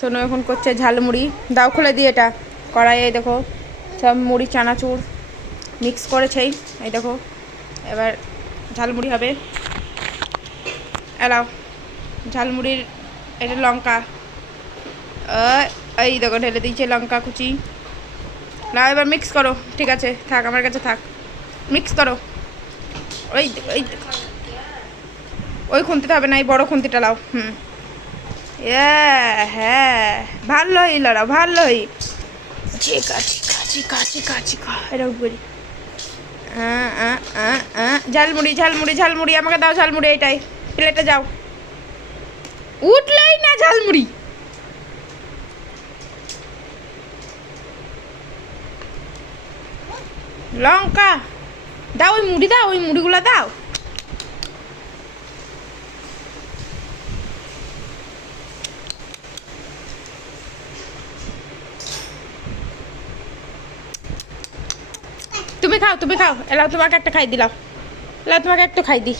শোনো এখন করছে ঝালমুড়ি। দাও খুলে দিয়ে এটা কড়াইয়ে দেখো সব মুড়ি চানাচুর মিক্স করেছেই। এই দেখো এবার ঝালমুড়ি হবে। এলাও ঝালমুড়ির এটা লঙ্কা এই দেখো ঢেলে দিয়েছে লঙ্কা কুচি। না এবার মিক্স করো। ঠিক আছে থাক আমার কাছে থাক। মিক্স করো। ওই ওই ওই খুন্তিটা হবে না, এই বড়ো খুন্তিটা লাও। হ্যাঁ ভালোই লড়াও ভালোই। চিকা চিকা চিকা চিকা চিকা এরকম করি। ঝালমুড়ি ঝালমুড়ি ঝালমুড়ি আমাকে দাও ঝালমুড়ি। এইটাই প্লেটে যাও। উঠলেই না ঝালমুড়ি। লঙ্কা দাও, ওই মুড়ি দাও, ওই মুড়িগুলো দাও। তুমি খাও তুমি খাও। এলাও তোমাকে একটা খাই দিলাম। এলাও তোমাকে একটা খাই দিই।